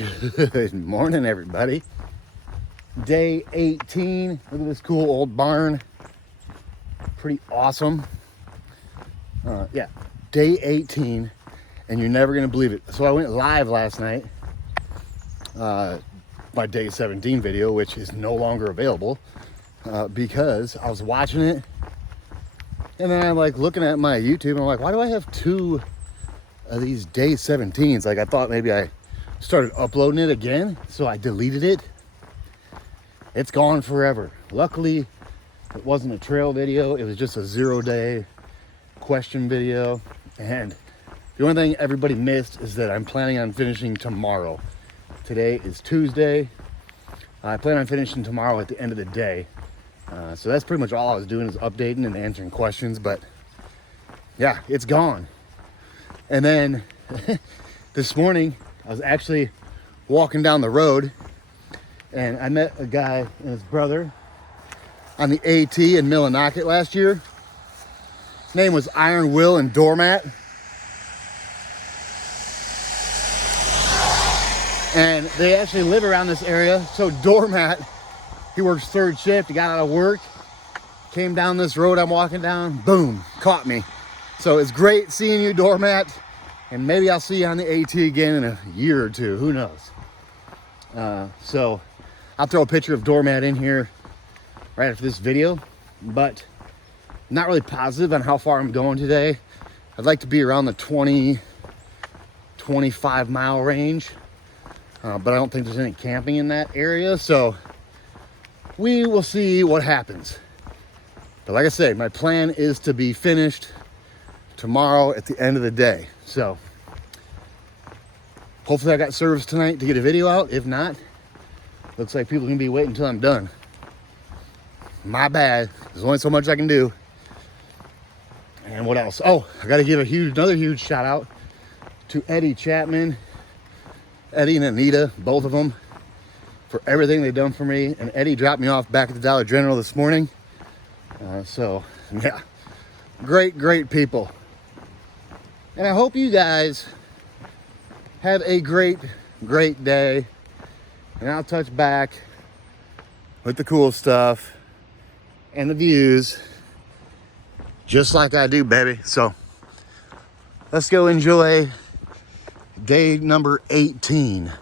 Good morning, everybody. Day 18. Look at this cool old barn. Pretty awesome. Yeah, day 18, and you're never gonna believe it. So I went live last night. My day 17 video, which is no longer available because I was watching it, and then I'm like looking at my YouTube, and I'm like, why do I have two of these day 17s? Like, I thought maybe I started uploading it again, so I deleted it. It's gone forever. Luckily, it wasn't a trail video. It was just a 0-day question video. And the only thing everybody missed is that I'm planning on finishing tomorrow. Today is Tuesday. I plan on finishing tomorrow at the end of the day. So that's pretty much all I was doing, is updating and answering questions. But yeah, it's gone. And then this morning, I was actually walking down the road, and I met a guy and his brother on the AT in Millinocket last year. His name was Iron Will and Doormat. And they actually live around this area. So Doormat, he works third shift. He got out of work, came down this road I'm walking down, boom, caught me. So it's great seeing you, Doormat. And maybe I'll see you on the AT again in a year or two, who knows. So I'll throw a picture of Doormat in here right after this video, but I'm not really positive on how far I'm going today. I'd like to be around the 20-25 mile range, but I don't think there's any camping in that area, so we will see what happens. But like I say, my plan is to be finished tomorrow at the end of the day. So hopefully I got service tonight to get a video out. If not, looks like people are gonna be waiting until I'm done. My bad. There's only so much I can do. And what else? Oh, I gotta give another huge shout out to Eddie Chapman, Eddie and Anita, both of them, for everything they've done for me. And Eddie dropped me off back at the Dollar General this morning. So yeah, great people. And I hope you guys have a great day. And I'll touch back with the cool stuff and the views, just like I do, baby. So let's go enjoy day number 18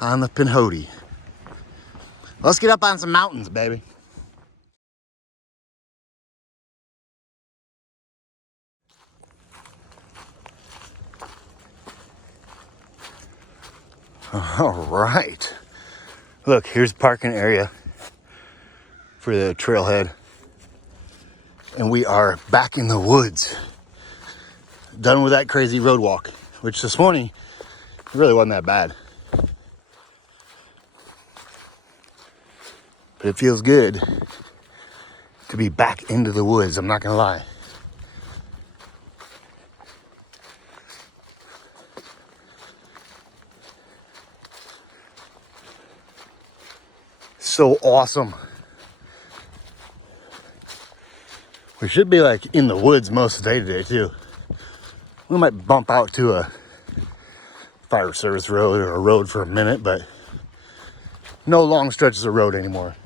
on the Pinhoti. Let's get up on some mountains, baby. All right. Look, here's the parking area for the trailhead. And we are back in the woods. Done with that crazy road walk, which this morning really wasn't that bad. But it feels good to be back into the woods, I'm not gonna lie. So awesome. We should be like in the woods most of the day today too. We might bump out to a fire service road or a road for a minute, but no long stretches of road anymore.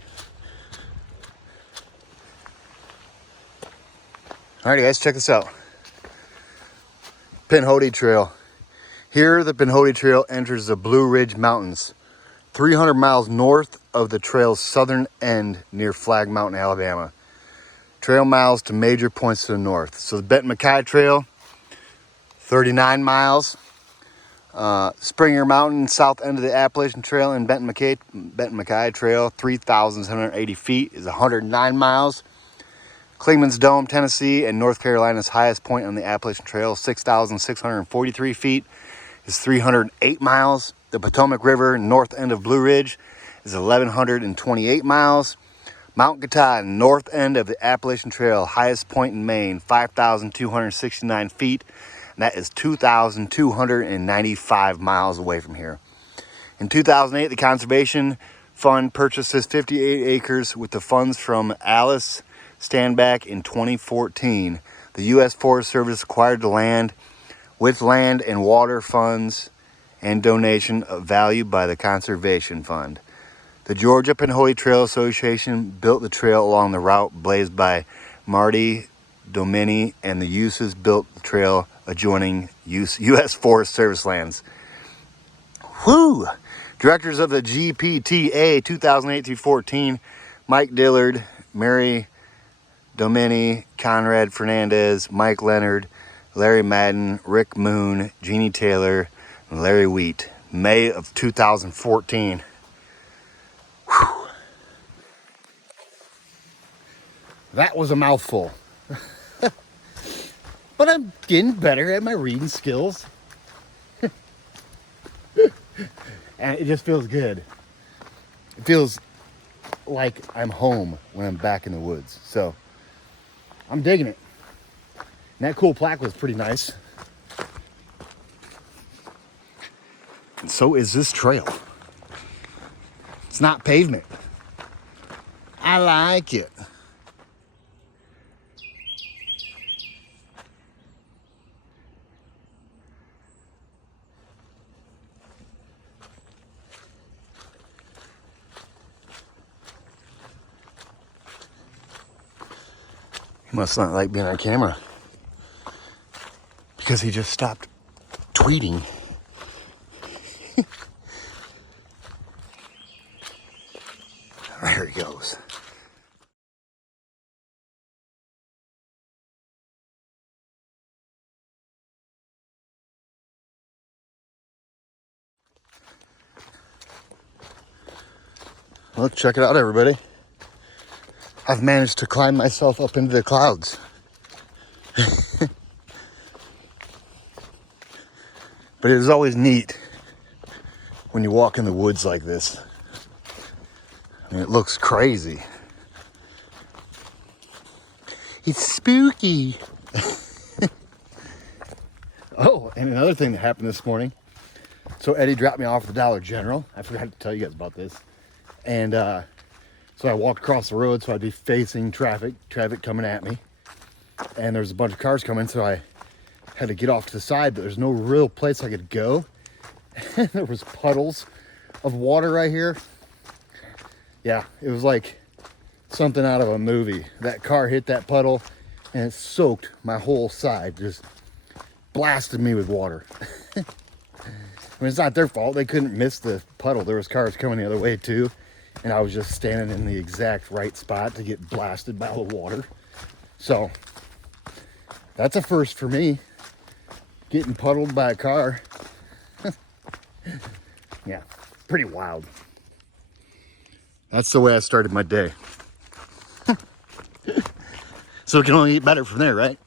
Alrighty guys, check this out. Pinhoti Trail. Here the Pinhoti Trail enters the Blue Ridge Mountains, 300 miles north of the trail's southern end near Flag Mountain, Alabama. Trail miles to major points to the north. So the Benton MacKay Trail, 39 miles. Springer Mountain, south end of the Appalachian Trail, and Benton MacKay Trail, 3,780 feet, is 109 miles. Clingman's Dome, Tennessee, and North Carolina's highest point on the Appalachian Trail, 6,643 feet, is 308 miles. The Potomac River, north end of Blue Ridge, is 1,128 miles. Mount Katahdin, north end of the Appalachian Trail, highest point in Maine, 5,269 feet. And that is 2,295 miles away from here. In 2008, the Conservation Fund purchases 58 acres with the funds from Alice Standback in 2014. The U.S. Forest Service acquired the land with land and water funds and donation of value by the Conservation Fund. The Georgia Pinhoti Trail Association built the trail along the route blazed by Marty Domini, and the uses built the trail adjoining U.S. Forest Service lands. Whew! Directors of the GPTA 2008-14, Mike Dillard, Mary Domini, Conrad Fernandez, Mike Leonard, Larry Madden, Rick Moon, Jeannie Taylor, and Larry Wheat. May of 2014. Whew. That was a mouthful. But I'm getting better at my reading skills. And it just feels good. It feels like I'm home when I'm back in the woods. So I'm digging it. And that cool plaque was pretty nice. And so is this trail. It's not pavement. I like it. He must not like being on camera because he just stopped tweeting. There he goes. Look, check it out, everybody. I've managed to climb myself up into the clouds. But it is always neat when you walk in the woods like this. I mean, it looks crazy. It's spooky. Oh, and another thing that happened this morning. So Eddie dropped me off at the Dollar General. I forgot to tell you guys about this. And so I walked across the road so I'd be facing traffic coming at me. And there's a bunch of cars coming, so I had to get off to the side, but there's no real place I could go. There was puddles of water right here. Yeah, it was like something out of a movie. That car hit that puddle and it soaked my whole side, just blasted me with water. I mean, it's not their fault. They couldn't miss the puddle. There was cars coming the other way too. And I was just standing in the exact right spot to get blasted by the water. So that's a first for me, getting puddled by a car. Yeah, pretty wild. That's the way I started my day. So it can only get better from there, right?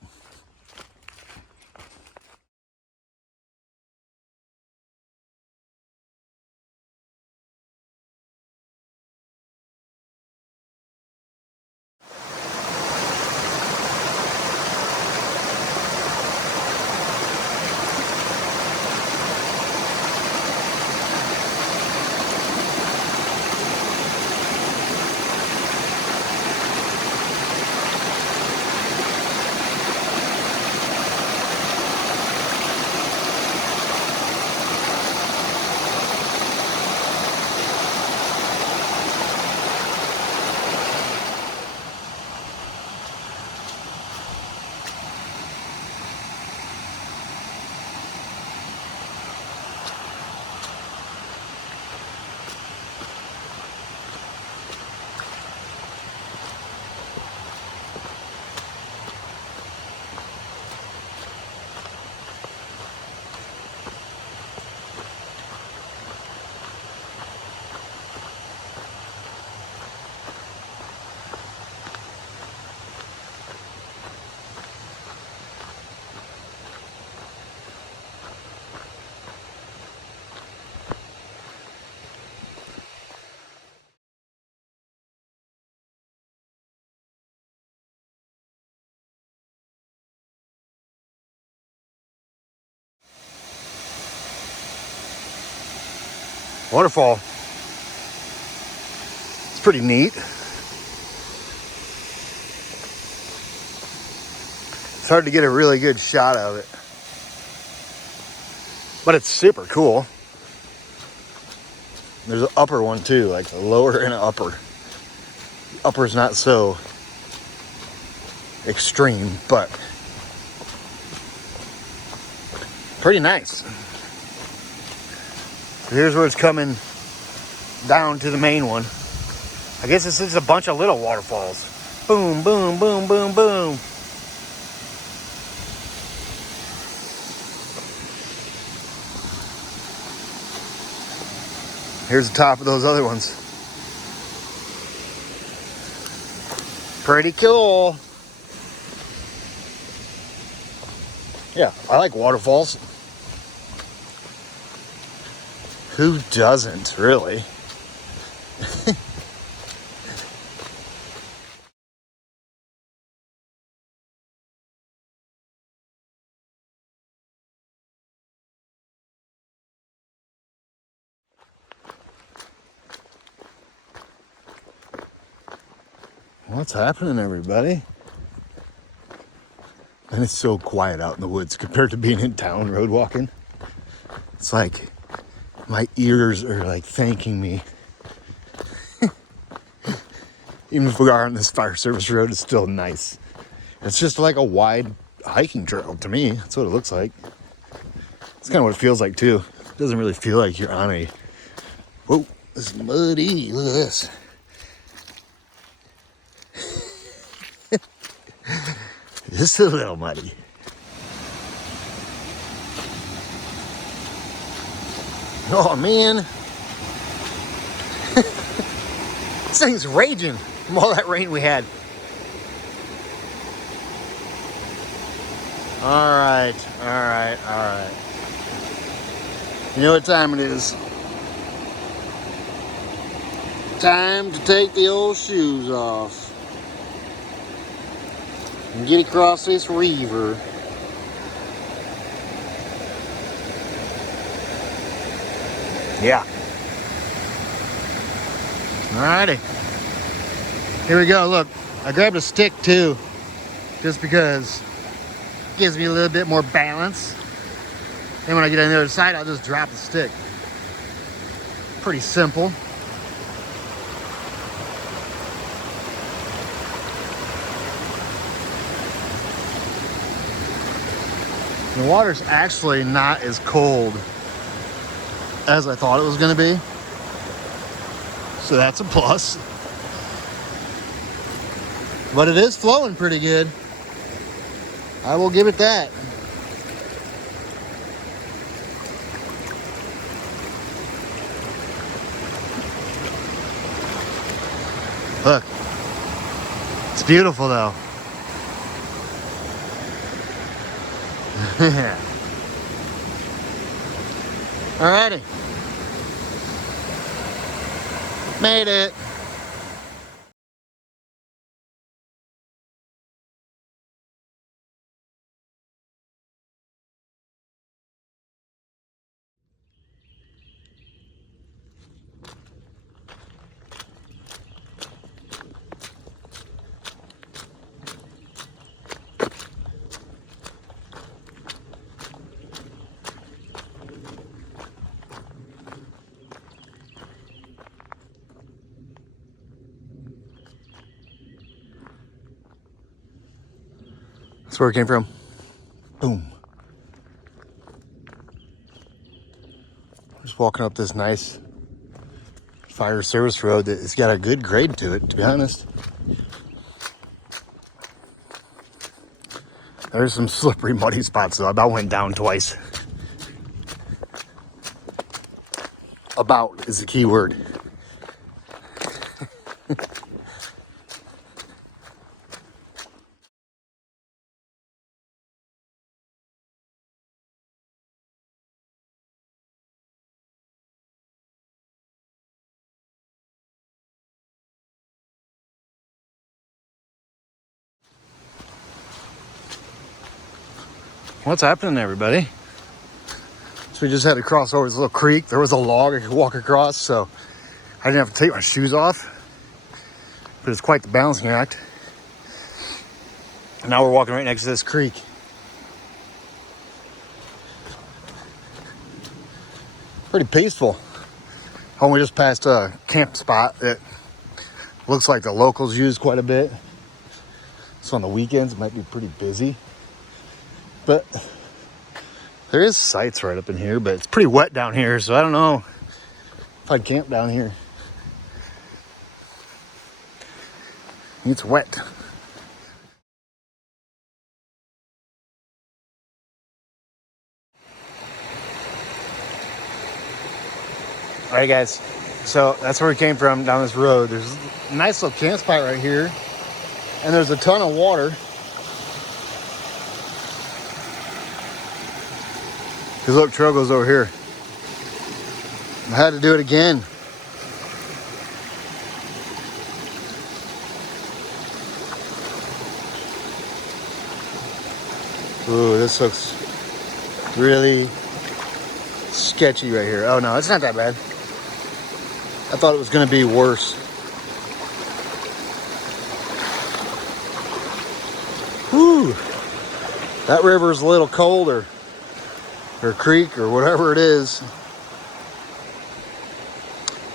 Waterfall. It's pretty neat. It's hard to get a really good shot of it, but it's super cool. There's an upper one too, like a lower and an upper. The upper's not so extreme, but pretty nice. So here's where it's coming down to the main one. I guess this is a bunch of little waterfalls. Boom, boom, boom, boom, boom. Here's the top of those other ones. Pretty cool. Yeah, I like waterfalls. Who doesn't, really? What's happening, everybody? And it's so quiet out in the woods compared to being in town road walking. It's like my ears are like thanking me. Even if we are on this fire service road, it's still nice. It's just like a wide hiking trail to me. That's what it looks like. It's kind of what it feels like too. It doesn't really feel like you're on a... Whoa, this is muddy. Look at this. Just a little muddy. Oh man. This thing's raging from all that rain we had. Alright. You know what time it is? Time to take the old shoes off and get across this river. Yeah. Alrighty. Here we go. Look, I grabbed a stick too, just because it gives me a little bit more balance. Then when I get on the other side, I'll just drop the stick. Pretty simple. The water's actually not as cold as I thought it was going to be. So that's a plus. But it is flowing pretty good. I will give it that. Look. It's beautiful though. Alrighty. Made it. That's where it came from. Boom. Just walking up this nice fire service road that has got a good grade to it, to be honest. There's some slippery, muddy spots though. I about went down twice. About is the key word. What's happening, everybody? So we just had to cross over this little creek. There was a log I could walk across, so I didn't have to take my shoes off. But it's quite the balancing act. And now we're walking right next to this creek. Pretty peaceful. Oh, we just passed a camp spot that looks like the locals use quite a bit. So on the weekends, it might be pretty busy. But there is sites right up in here, but it's pretty wet down here, so I don't know if I'd camp down here. It's wet. All right, guys. So that's where we came from, down this road. There's a nice little camp spot right here, and there's a ton of water. Because look, trail goes over here. I had to do it again. Ooh, this looks really sketchy right here. Oh no, it's not that bad. I thought it was gonna be worse. Whew. That river's a little colder. Or creek or whatever it is.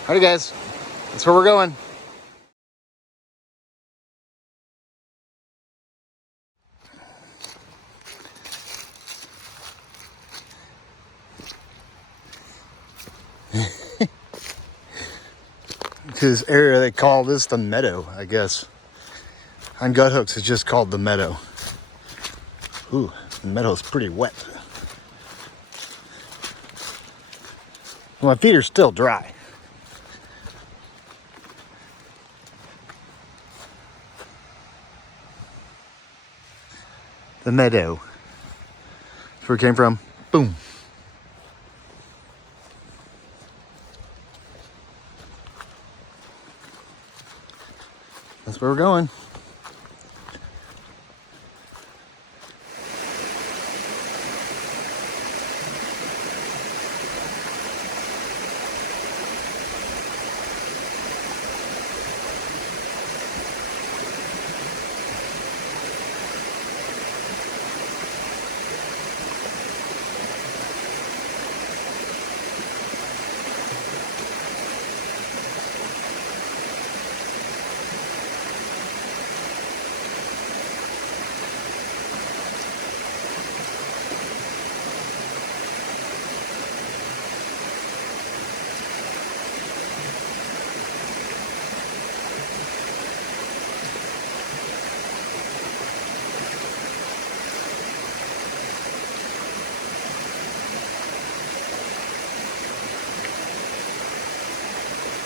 Alright guys, that's where we're going. To this area, they call this the meadow, I guess. On gut hooks, it's just called the meadow. Ooh, the meadow's pretty wet. My feet are still dry. The meadow. That's where it came from. Boom. That's where we're going.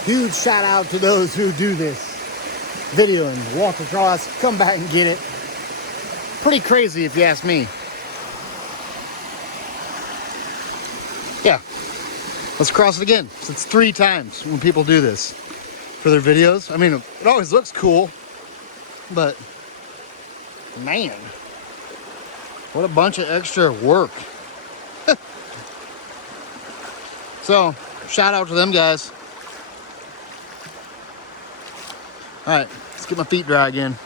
Huge shout out to those who do this video and walk across, come back and get it. Pretty crazy if you ask me. Yeah, let's cross it again. It's 3 times when people do this for their videos. I mean, it always looks cool, but man, what a bunch of extra work. So, shout out to them guys. All right, let's get my feet dry again.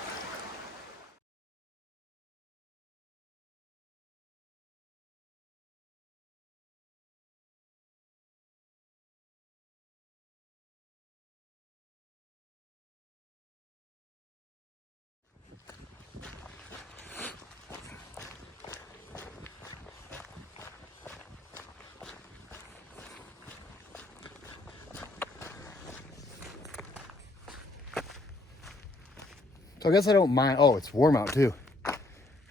So I guess I don't mind. Oh, it's warm out too. Had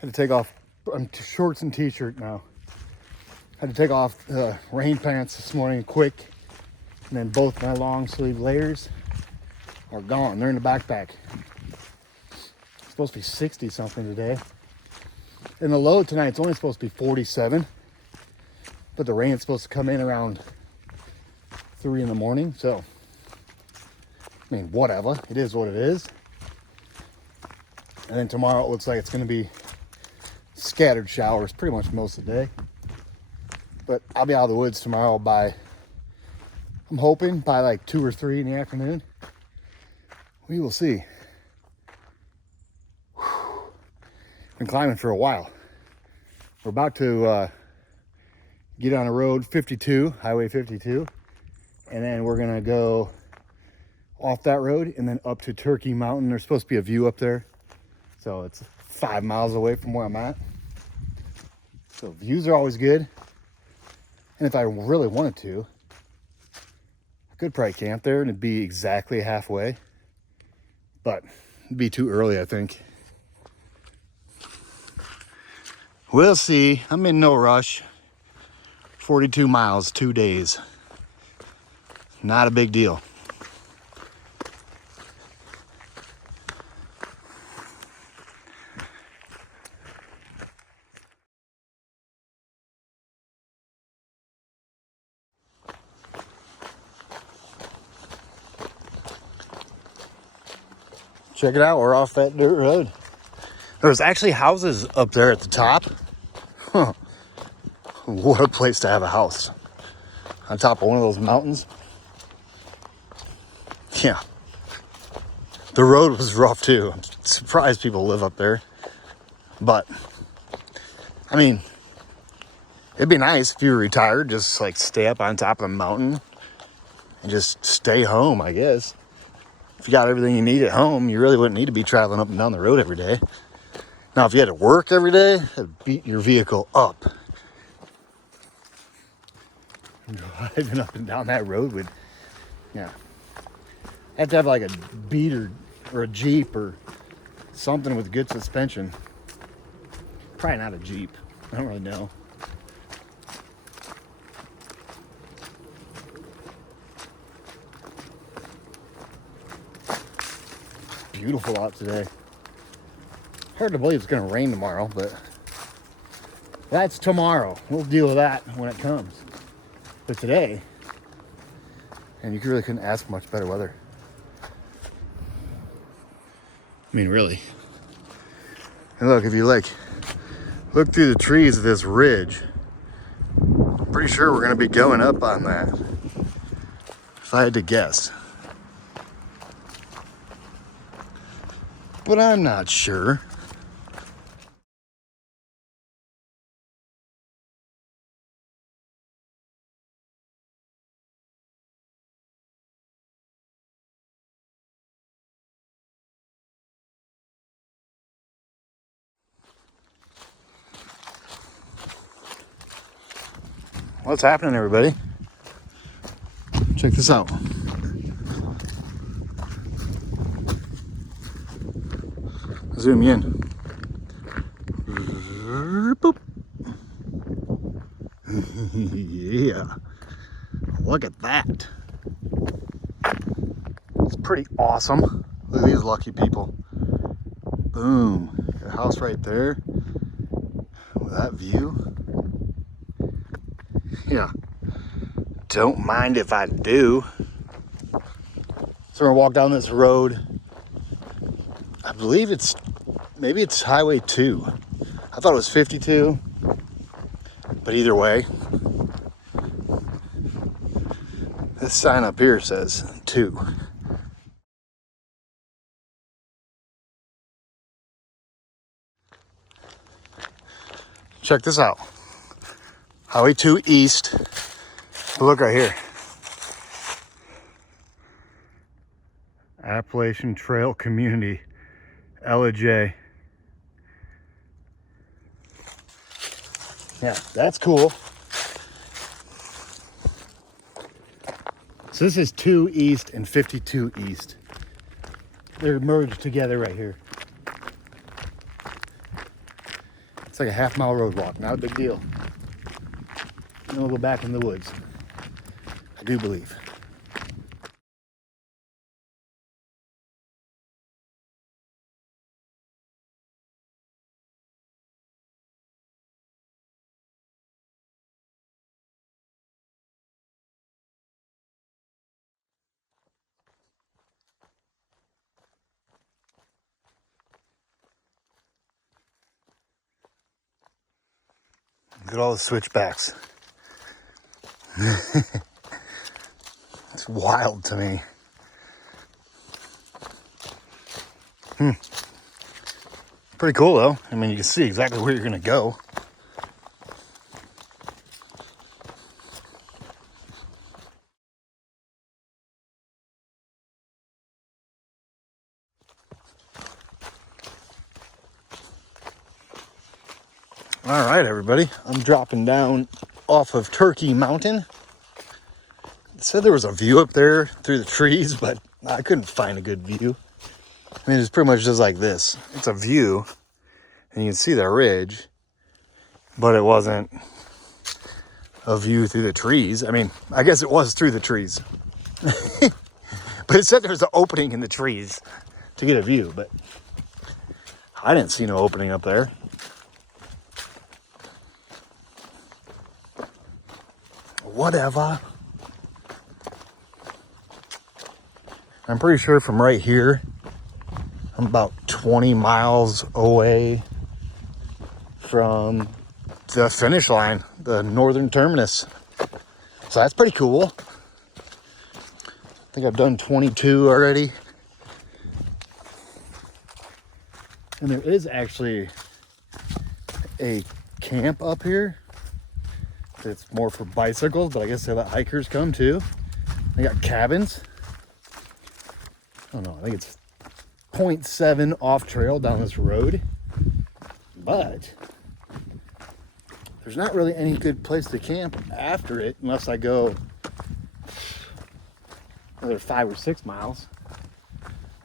to take off. I'm shorts and t-shirt now. Had to take off rain pants this morning quick. And then both my long sleeve layers are gone. They're in the backpack. It's supposed to be 60 something today. And the low tonight, it's only supposed to be 47. But the rain's supposed to come in around 3 in the morning. So, I mean, whatever. It is what it is. And then tomorrow it looks like it's going to be scattered showers pretty much most of the day. But I'll be out of the woods tomorrow by, I'm hoping, by like 2 or 3 in the afternoon. We will see. Whew. Been climbing for a while. We're about to get on a road 52, Highway 52. And then we're gonna go off that road and then up to Turkey Mountain. There's supposed to be a view up there. So it's 5 miles away from where I'm at. So views are always good. And if I really wanted to, I could probably camp there and it'd be exactly halfway. But it'd be too early, I think. We'll see. I'm in no rush. 42 miles, 2 days. Not a big deal. Check it out, we're off that dirt road. There's actually houses up there at the top. Huh. What a place to have a house. On top of one of those mountains. Yeah. The road was rough too. I'm surprised people live up there. But, I mean, it'd be nice if you were retired, just like stay up on top of the mountain and just stay home, I guess. If you got everything you need at home, you really wouldn't need to be traveling up and down the road every day. Now, if you had to work every day, that'd beat your vehicle up. Driving up and down that road would, yeah. Have to have like a beater or a Jeep or something with good suspension. Probably not a Jeep. I don't really know. Beautiful out today. Hard to believe it's going to rain tomorrow, but that's tomorrow. We'll deal with that when it comes. But today, and you really couldn't ask for much better weather. I mean, really. And look, if you look through the trees of this ridge, I'm pretty sure we're going to be going up on that. If I had to guess. But I'm not sure. What's happening, everybody? Check this out. Zoom in. Boop. Yeah. Look at that. It's pretty awesome. Look at these lucky people. Boom. Got a house right there. With that view. Yeah. Don't mind if I do. So we're gonna walk down this road. I believe maybe it's Highway 2. I thought it was 52. But either way, this sign up here says 2. Check this out. Highway 2 East. Look right here. Appalachian Trail Community, LJ. Yeah, that's cool. So this is 2 East and 52 East. They're merged together right here. It's like a half-mile road walk, not a big deal. And we'll go back in the woods. I do believe. Look at all the switchbacks. It's wild to me. Pretty cool though. I mean, you can see exactly where you're gonna go. All right, everybody. I'm dropping down off of Turkey Mountain. It said there was a view up there through the trees, but I couldn't find a good view. I mean, it's pretty much just like this. It's a view, and you can see the ridge, but it wasn't a view through the trees. I mean, I guess it was through the trees. But it said there was an opening in the trees to get a view, but I didn't see no opening up there. Whatever. I'm pretty sure from right here, I'm about 20 miles away from the finish line, the northern terminus. So that's pretty cool. I think I've done 22 already. And there is actually a camp up here. It's more for bicycles, but I guess they let hikers come too. They got cabins. I don't know, I think it's 0.7 off trail down this road. But there's not really any good place to camp after it unless I go another 5 or 6 miles.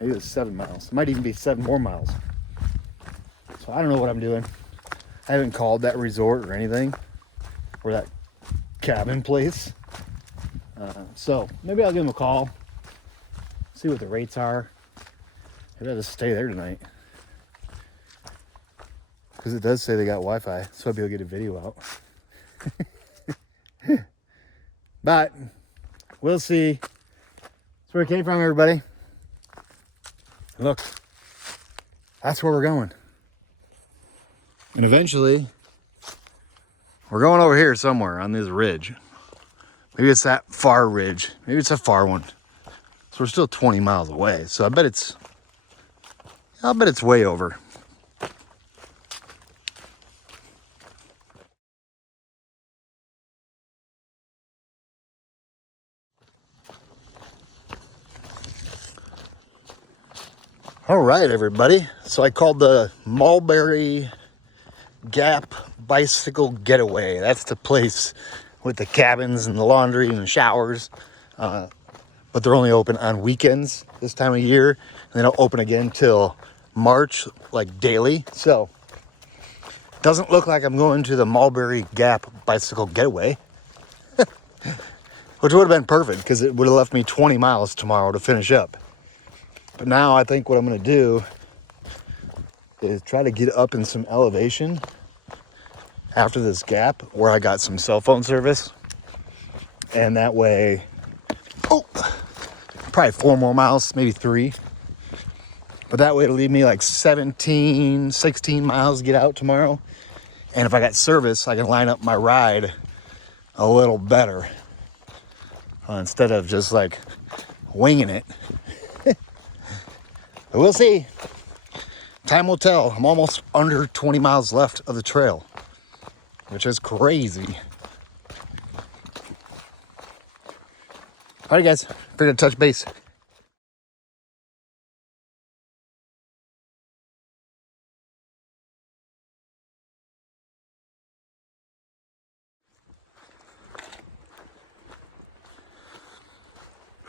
Maybe it's 7 miles. It might even be 7 more miles. So I don't know what I'm doing. I haven't called that resort or anything, or that cabin place. So maybe I'll give them a call, see what the rates are. Maybe I'll just stay there tonight. Because it does say they got Wi-Fi, so I'll be able to get a video out. But we'll see. That's where it came from, everybody. Look, that's where we're going. And eventually, we're going over here somewhere on this ridge. Maybe it's that far ridge. Maybe it's a far one. So we're still 20 miles away. So I'll bet it's way over. All right, everybody. So I called the Mulberry Gap Bicycle Getaway. That's the place with the cabins and the laundry and the showers. But they're only open on weekends this time of year. And they don't open again till March, like daily. So doesn't look like I'm going to the Mulberry Gap Bicycle Getaway. Which would have been perfect because it would have left me 20 miles tomorrow to finish up. But now I think what I'm going to do is try to get up in some elevation after this gap where I got some cell phone service. And that way, probably 4 more miles, maybe 3. But that way it'll leave me like 17, 16 miles to get out tomorrow. And if I got service, I can line up my ride a little better. Instead of just like winging it. But we'll see. Time will tell. I'm almost under 20 miles left of the trail, which is crazy. All right, guys, figured to touch base.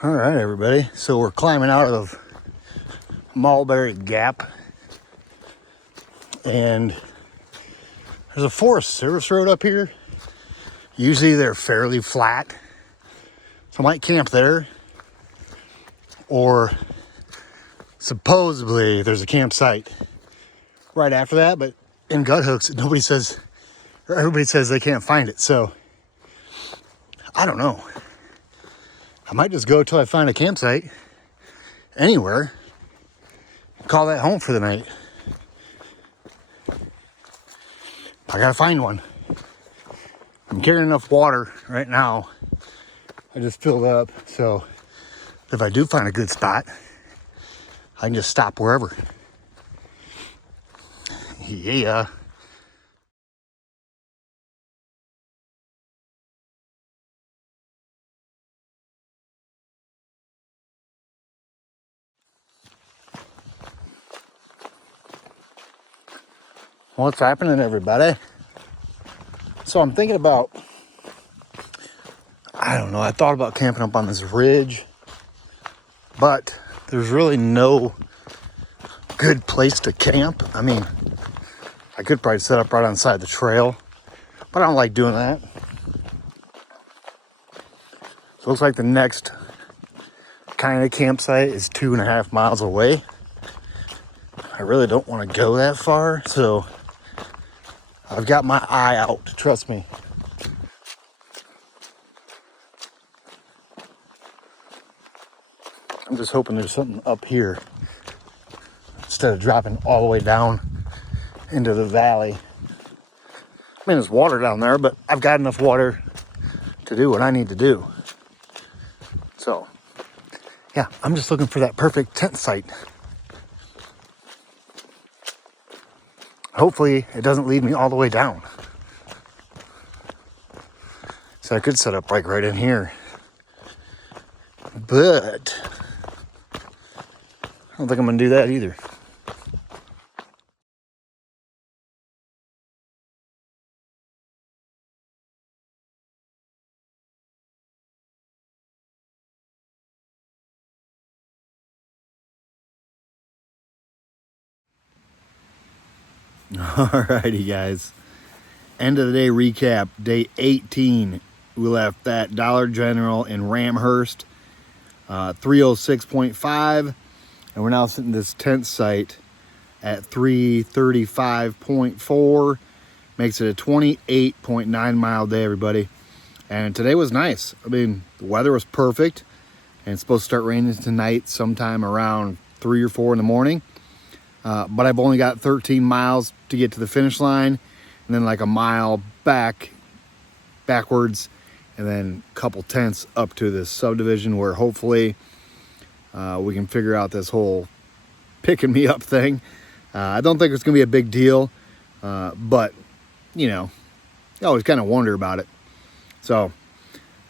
All right, everybody. So we're climbing out of Mulberry Gap, and there's a Forest Service road up here. Usually they're fairly flat, so I might camp there. Or supposedly there's a campsite right after that, but in Gut Hooks, everybody says they can't find it. So I don't know. I might just go till I find a campsite anywhere. Call that home for the night. I gotta find one. I'm carrying enough water right now. I just filled up, so if I do find a good spot, I can just stop wherever. Yeah. What's happening, everybody? So I'm thinking about, I don't know, I thought about camping up on this ridge, but there's really no good place to camp. I mean, I could probably set up right on the side of the trail, but I don't like doing that. So it looks like the next kind of campsite is 2.5 miles away. I really don't want to go that far, so I've got my eye out, trust me. I'm just hoping there's something up here instead of dropping all the way down into the valley. I mean, there's water down there, but I've got enough water to do what I need to do. So, yeah, I'm just looking for that perfect tent site. Hopefully, it doesn't lead me all the way down. So I could set up like right in here. But I don't think I'm going to do that either. Alrighty, guys. End of the day recap. Day 18. We left at Dollar General in Ramhurst, 306.5, and we're now sitting this tent site at 335.4. Makes it a 28.9 mile day, everybody. And today was nice. I mean, the weather was perfect, and it's supposed to start raining tonight sometime around 3 or 4 in the morning. But I've only got 13 miles to get to the finish line, and then like a mile backwards, and then a couple tents up to this subdivision where hopefully we can figure out this whole picking me up thing. I don't think it's gonna be a big deal, but you know, you always kind of wonder about it. So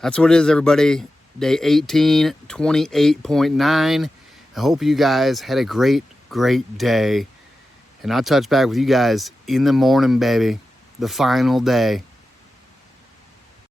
that's what it is, everybody. Day 18, 28.9. I hope you guys had a great day, and I'll touch back with you guys in the morning, baby. The final day.